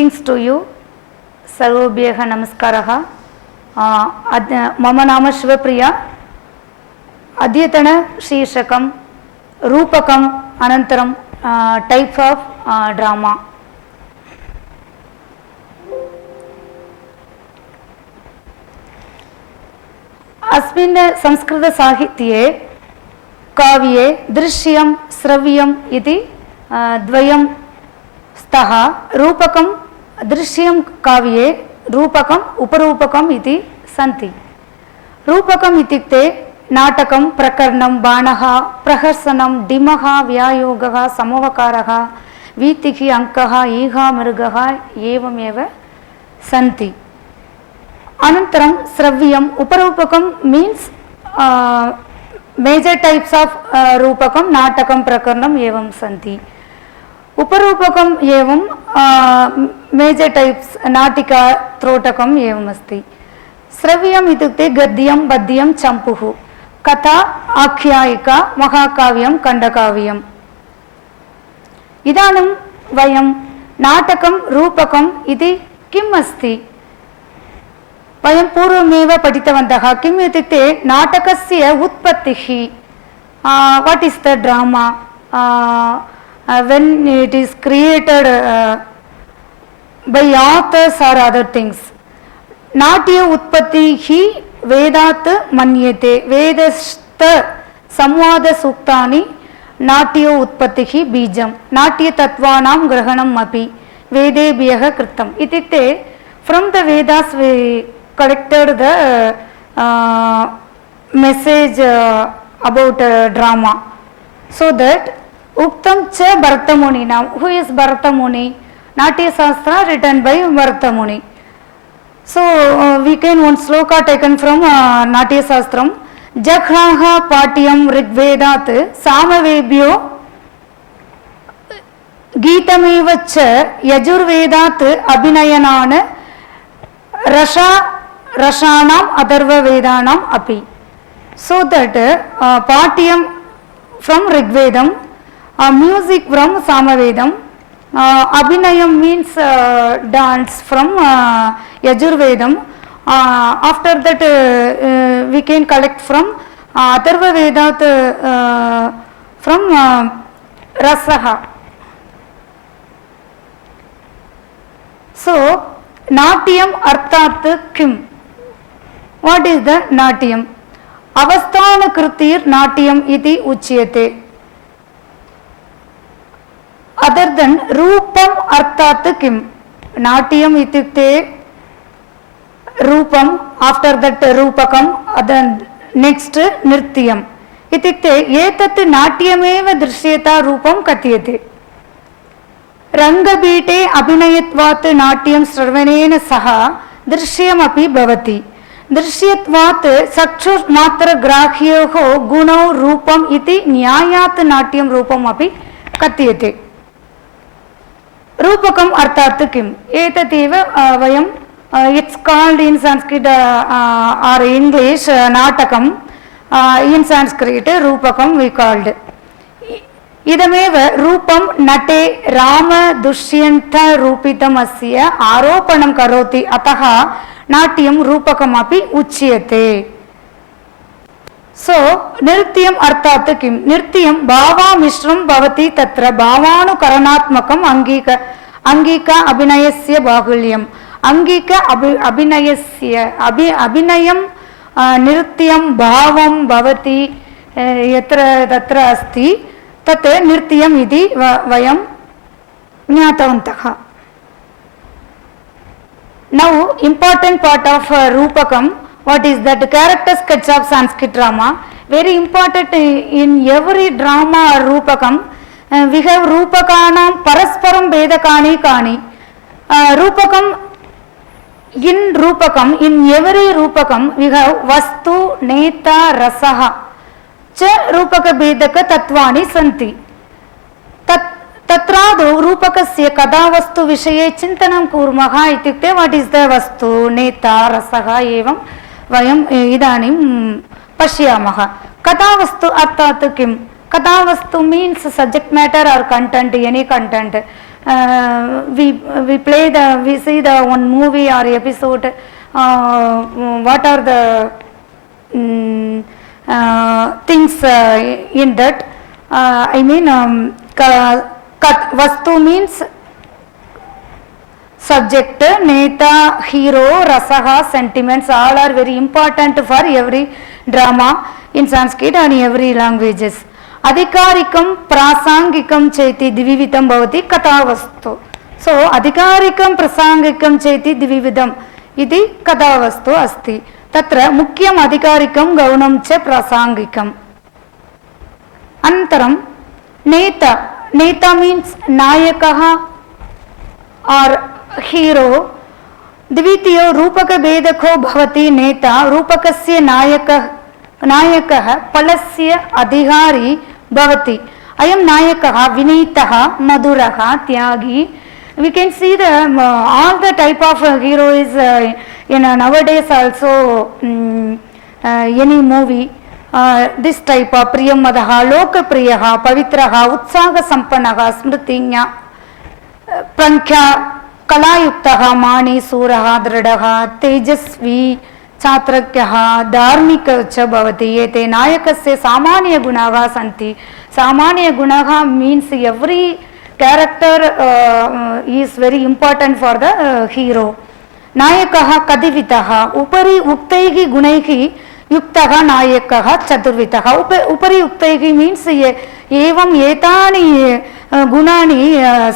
Greetings to you. Sarvobhyah namaskaraha. Mama nama Shivapriya. Adyatana Shirshakam Rupakam Anantaram types of drama. अस्मिन् संस्कृत साहित्ये काव्ये दृश्यं श्रव्यम् इति द्वयं स्तः. रूपकं दृश्यं काव्ये रूपकम् उपरूपकम् इति सन्ति. रूपकम् इत्युक्ते नाटकं प्रकरणं बाणः प्रहसनं डिमः व्यायोगः समवकारः वीतिः अङ्कः ईहा मृगः एवमेव सन्ति. अनन्तरं श्रव्यम् उपरूपकं मीन्स् मेजर टाइप्स ऑफ रूपकं नाटकं प्रकरणम् एवं सन्ति. उपरूपकम् एवं मेजर टाइप्स नाटिका त्रोटकम् एवम् अस्ति. श्रव्यम् इत्युक्ते गद्यं पद्यं चम्पुः कथा आख्यायिका महाकाव्यं खण्डकाव्यम्. इदानीं वयं नाटकं रूपकम् इति किम् अस्ति वयं पूर्वमेव पठितवन्तः. किम् इत्युक्ते नाटकस्य उत्पत्तिः, what is the drama, when it is created by authors or other things. नाट्य उत्पत्तिः वेदात् मन्यते. वेदस्थ संवाद सूक्तानि नाट्य उत्पत्तिः बीजं नाट्यतत्त्वानां ग्रहणम् अपि वेदेभ्यः कृतम्. इत्युक्ते from the Vedas we collected the message about drama, so that Uktam cha Bharata Muni. Now who is Bharata Muni? Natya Shastra written by Bharata Muni. So we can one sloka taken from Natya Shastram. Jaghraha Patyam Rigvedat Samavebhyo Geetameva cha Yajurvedat Abhinayanana Rashanam Atharva Vedanam api. So that Patyam from Rigvedam, music from Samavedam, Abhinayam means dance from Yajurvedam. After that we can collect from Atharva Vedat from Rasaha. So Natyam Arthat Kim. What is the Natyam? Avasthana Kritir Natyam iti Uchyate. Other than Rupam Arthat Kim. Natyam ityukte Rupam, after that Rupakam, then next Nrityam. Ityukte Etat Natyameva Drishyata Rupam Katyate. रंगपीठे अभिनयत्वात् नाट्यं श्रवणेन सह दृश्यमपि भवति. दृश्यत्वात् चक्षुर्मात्रग्राह्योः गुणौ रूपम् इति न्यायात् नाट्यं रूपम् अपि कथ्यते. रूपकम् अर्थात् किम्? एतदेव वयं इट्स् कॉल्ड इन संस्कृत और इंग्लिश नाटकम्, इन संस्कृत रूपकम् वी कॉल्ड. इदमेव रूपं नटे राम दुष्यन्त रूपितमस्य आरोपणं करोति. अतः नाट्यं रूपकमपि उच्यते. सो नृत्यम् अर्थात् किं? नृत्यं भावमिश्रं भवति. तत्र भावानुकरणात्मकम् अंगिक अभिनयस्य बाहुल्यम्. अंगिक अभिनयस्य अभिनयं नृत्यं भावं भवति यत्र तत्र अस्ति तत् नृत्यम् इति वयं ज्ञातवन्तः. Now important part of Rupakam, what is that? Character sketch of Sanskrit drama. Very important in every drama or Rupakam. We have Rupakanam Parasparam Vedakani Kani. Rupakam, in every Rupakam we have Vastu, Neta, Rasaha. रूपक भेदक तत्वानि सन्ति. तत्रादौ रूपकस्य कदा वस्तु विषये चिन्तनं कुर्मः इत्युक्ते व्हाट इज द वस्तु, नेता, रसः एवं वयम् इदानीं पश्यामः. कदा वस्तु अर्थात् किम्? कदा वस्तु मीन्स सब्जेक्ट मैटर और content, any content. we see the one movie or episode, what are the things in that. I mean, vastu means subject, neta, hero, rasaha, sentiments, all are very important for every drama in Sanskrit and every languages. Adhikarikam prasangikam cheti divividam bhavati kathavastu. So adhikarikam prasangikam cheti divividam iti kathavastu asti. Tatra mukyam adhikarikam gaunam cha prasangikam. Antaram neta. Neta means nayakaha or hero. Dvitiyo rupaka bedako bhavati neta. Rupakasya नायकः पलस्य अधिकारी भवति. अयं नायकः विनीतः मधुरः त्यागी. We can see the all the type of hero is in nowadays also any movie this type of priyamadaha lokapriyaha pavitraha utsaha sampannah smritinya prankhya kalayuktaha mani suraha dridhaha tejasvi छात्रक्यः धार्मिकः च भवति. एते नायकस्य सामान्यगुणाः सन्ति. सामान्यगुणाः means every character is very important for the hero. नायकः कतिविधः. उपरि उक्तैः गुणैः युक्तः नायकः चतुर्विधः. उपरि उक्तैः means एवं एतानि गुणानि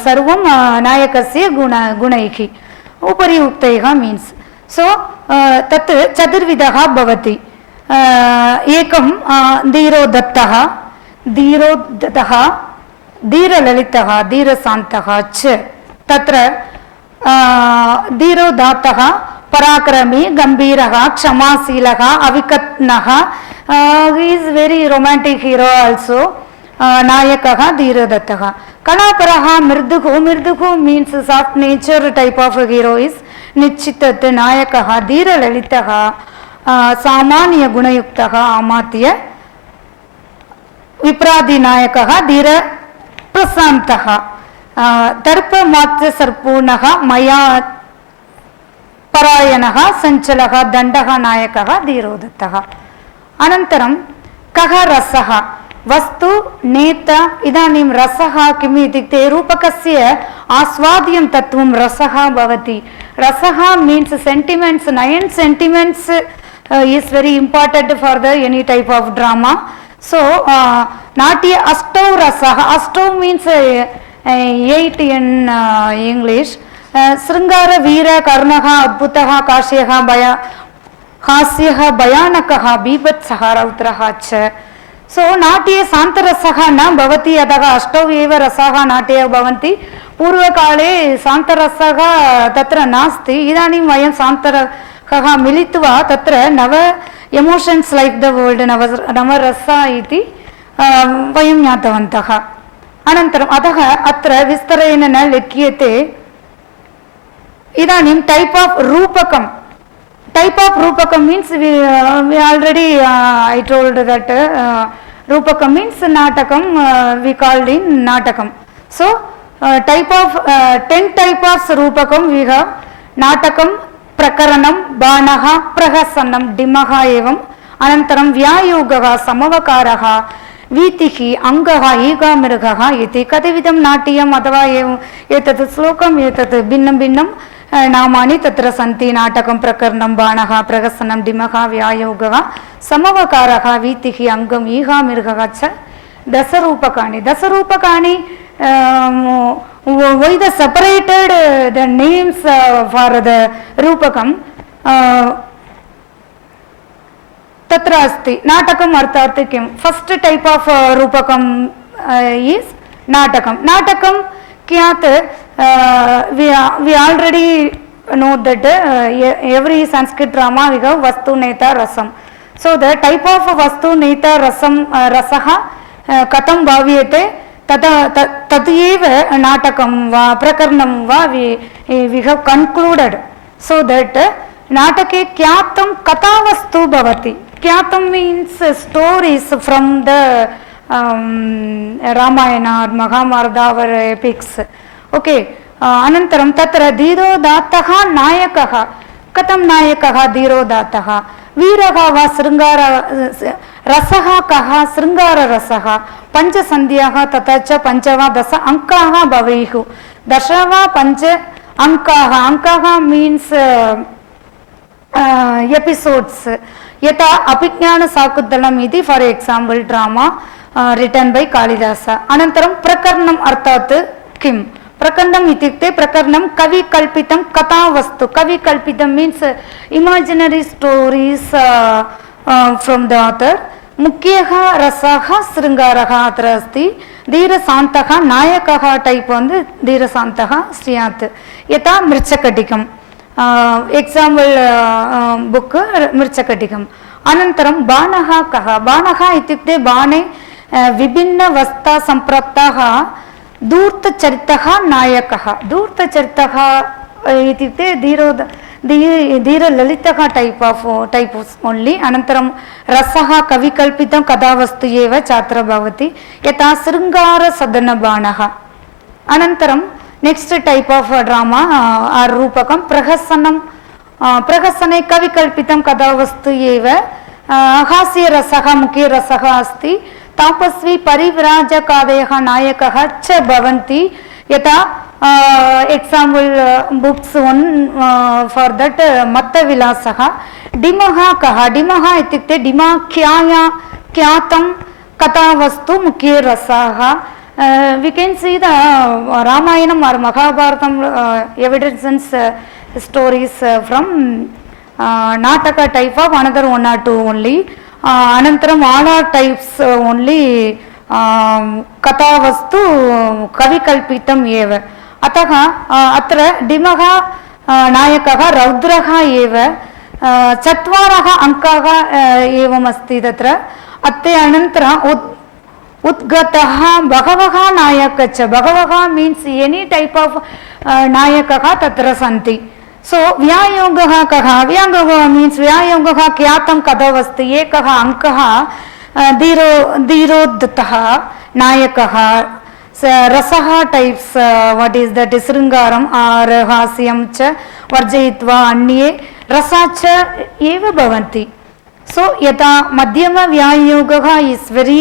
सर्वं नायकस्य गुणैः. उपरि उक्तैः means so तत् चतुर्विधः भवति. एकं धीरोदत्तः, धीरोद्धतः, धीरललितः, धीरशान्तः च. तत्र धीरोदात्तः पराक्रमी, गम्भीरः, क्षमाशीलः, अविकत्नः, he is very romantic hero also. नायकः धीरोदत्तः. कलापरः मृदुः. मृदुः means soft nature type of hero is निश्चितत्. नायकः धीरललितः सामान्य गुणयुक्तः अमात्य. विप्रादिनायकः धीर प्रशान्तः दर्पमात्रसर्पूर्णः मया परायणः चञ्चलः दण्डः नायकः धीरोदत्तः. अनन्तरं कः रसः. वस्तु नेता. इदानीं रसः किम् इत्युक्ते रूपकस्य आस्वाद्यं तत्त्वं रसः भवति. रसः means sentiments. 9 sentiments is very important for the any type of drama. So natya ashtau rasah. Ashtau means 8 in English. Sringara veera karnaha adbhutaha kashyah baya हास्यः भयानकः बीभत्सः रौद्रः च. सो नाट्ये शान्तरसः न भवति. अतः अष्टौ एव रसाः नाट्ये भवन्ति. पूर्वकाले शान्तरसः तत्र नास्ति. इदानीं वयं शान्तरसः मिलित्वा तत्र नव एमोशन्स् लैक् द वर्ल्ड् नवरसा इति वयं ज्ञातवन्तः. अनन्तरम् अतः अत्र विस्तरेण न लिख्यते. इदानीं टैप् आफ् रूपकम्. Type of Rupakam means we already I told that Rupakam means Natakam, we called in Natakam. So type of 10 type of Rupakam we have. Natakam, Prakaranam, Banaha, Prahasanam, Dimaha evam. Anantaram Vyayugaha, Samavakaraha, Vitihi, Angaha, Ega Mirgaha, iti Katividam Natiyam Adava etat Slokam etat Binnam Binnam नामानि तत्र सन्ति. नाटकं प्रकरणं बाणः प्रहसनं डिमः व्यायोगः समवकारः वीतिः अङ्गम् ईहा मृगः च दशरूपकाणि. दशरूपकाणि why the separated the names for the रूपकं तत्र अस्ति. नाटकम् अर्थात् किं. फर्स्ट टाइप ऑफ रूपकं इज नाटकं. नाटकं क्यात् we already know that every Sanskrit drama we have vastu neta rasam. So the type of vastu neta rasam rasaha katam bhavyate तदेव नाटकं वा प्रकरणं वा we have concluded. So that नाटके ख्यातं कथावस्तु भवति. ख्यातं means stories from the Ramayana or Mahabharata or epics. Okay अनन्तरं तत्र धीरोदात्तः नायकः कथं नायकः धीरोदात्तः वीरः वा शृङ्गार रसः कः शृङ्गाररसः पञ्चसन्ध्याः तथा च पञ्च वा दश अङ्काः भवेयुः दश वा पञ्च अङ्काः अङ्काः मीन्स् एपिसोड्स् यथा अभिज्ञानशाकुन्तलम् इति for example drama written by Kalidasa अनन्तरं प्रकरणम् अर्थात् किम् प्रकरणम् इत्युक्ते प्रकरणं कविकल्पितं कथावस्तु कविकल्पितं means imaginary stories from the author मुख्यः रसः शृङ्गारः अत्र अस्ति धीरशान्तः नायकः टैप् वन्दु धीरशान्तः स्यात् यथा मृच्छकटिकम् एक्साम्पल् बुक् मृच्छकटिकम् अनन्तरं बाणः कः बाणः इत्युक्ते बाणे विभिन्नवस्ता सम्प्राप्ताः धूर्तचरितः नायकः धूर्तचरितः इत्युक्ते धीरललितः टैप् ओन्लि अनन्तरं रसः कविकल्पितं कथावस्तु एव छात्र भवति यथा शृङ्गारसदनबाणः अनन्तरं नेक्स्ट् टैप् आफ् ड्रामा आर् रूपकं प्रहसनं प्रहसने कविकल्पितं कथावस्तु एव हास्यरसः मुख्यरसः अस्ति तापस्वी परिव्राजकादयः नायकः च भवन्ति यथा example books on for that Mattavilasa डिमः कः डिमः इत्युक्ते डिमाख्याया ख्यातं कथावस्तु मुख्यरसः we can see the Ramayanam or Mahabharatam evidences stories from Nataka type of another one or two only Anantaram all are types only कथावस्तु कविकल्पितम् एव अतः अत्र डिमः नायकः रौद्रः एव चत्वारः अङ्काः एवमस्ति तत्र अत्र अनन्तरं उद्गतः बहवः नायकः बहवः मीन्स् एनी टैप् आफ् नायकः तत्र सन्ति सो व्यायोगः कः व्यायोगः मीन्स् व्यायोगः ख्यातं कथावस्तु एकः अङ्कः धीरोद्धतः नायकः रसः टैप्स् वाट् इस् दट् शृङ्गारम् आर् हास्यं च वर्जयित्वा अन्ये रसः च एव भवन्ति सो यथा Madhyamavyayoga is very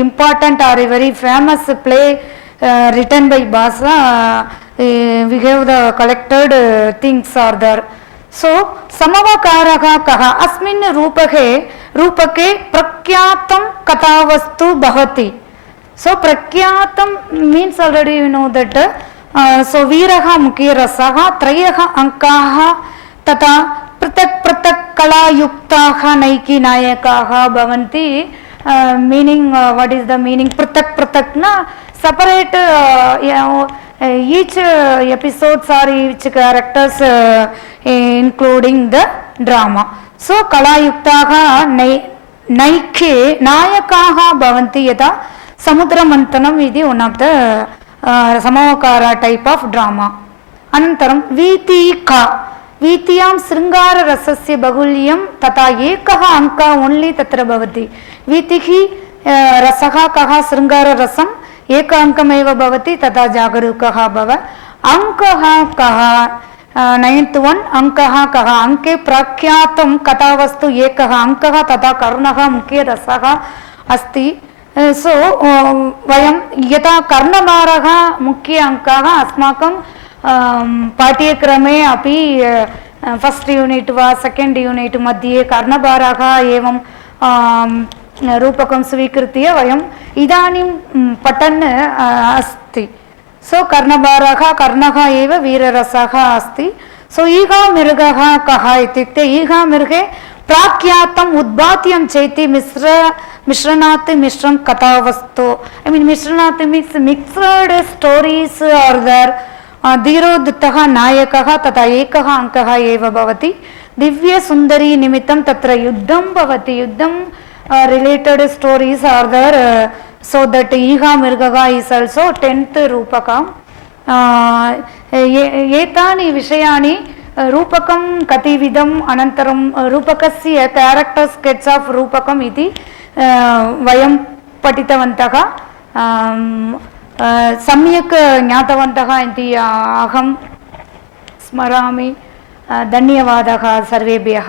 important or a very famous play written by Bhasa we have the collected things are there so समवकारः कः अस्मिन् रूपके प्रख्यातं कथावस्तु भवति so प्रख्यातं means already you know that so वीरः मुख्यरसः त्रयः अङ्काः तथा पृथक् कलायुक्ताः नैके नायकाः भवन्ति meaning what is the meaning पृथक् न separate each episodes or each characters including the drama so kalayuktaah naike nayakaah bhavanti yatha samudramanthanam iti one of the samavakara type of drama anantaram veetika वीत्यां शृंगार रसस्य बहुल्यं तथा एकः अंकः ओन्ली तत्र भवति वीतिः रसः कः शृंगार रसम् एक अंकमेव भवति तथा जागरूकः भव अंकः कः 9th one अंकः कः अंके प्रख्यातं कथावस्तु एकः अंकः तथा कर्णः मुख्यरसः अस्ति सो वयं यथा कर्णभारः मुख्य अंकः अस्माकं पाठ्यक्रमे अपि फस्ट् यूनिट् वा सेकेण्ड् यूनिट् मध्ये कर्णभारः एवं रूपकं स्वीकृत्य वयम् इदानीं पठन् अस्ति सो कर्णभारः कर्णः एव वीररसः अस्ति सो ईहामृगः कः इत्युक्ते ईहामृगे प्राख्यातम् उद्घाट्यं चेति मिश्रणात् मिश्रं कथावस्तु I mean मिश्रणात् means mixed stories are there धीरोद्धतः नायकः तथा एकः अङ्कः एव भवति दिव्यसुन्दरी निमित्तं तत्र युद्धं भवति युद्धं related stories are there so that ईहामृगः is also 10th रूपकम् एतानि विषयाणि रूपकं कतिविधम् अनन्तरं रूपकस्य कैरेक्टर् स्केच् आफ् रूपकम् इति वयं पठितवन्तः सम्यक् ज्ञातवन्तः इति अहं स्मरामि। धन्यवादः सर्वेभ्यः।